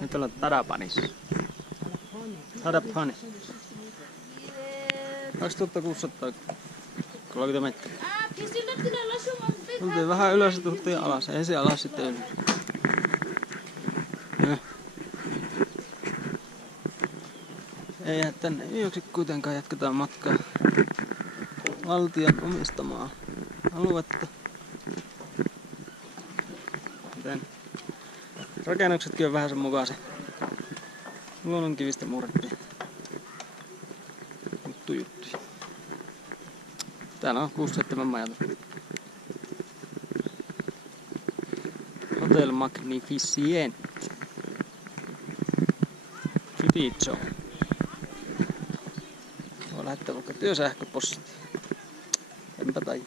Nyt ollaan Tarapanissa. Tarapani. 2630 metriä. Tultiin vähän ylös ja tultiin alas. Ei se alas sitten ylös. Ei jää tänne yöksi kuitenkaan, jatketaan matkaa valtion omistamaa aluetta. Joten rakennuksetkin on vähän sen mukaisia. Luonnonkivistä murrettiin. Juttuja. Täällä on 6-7 majata. Hotel Magnificent. City Zone. Voi lähettää vaikka työsähköpostia. Enpä tai.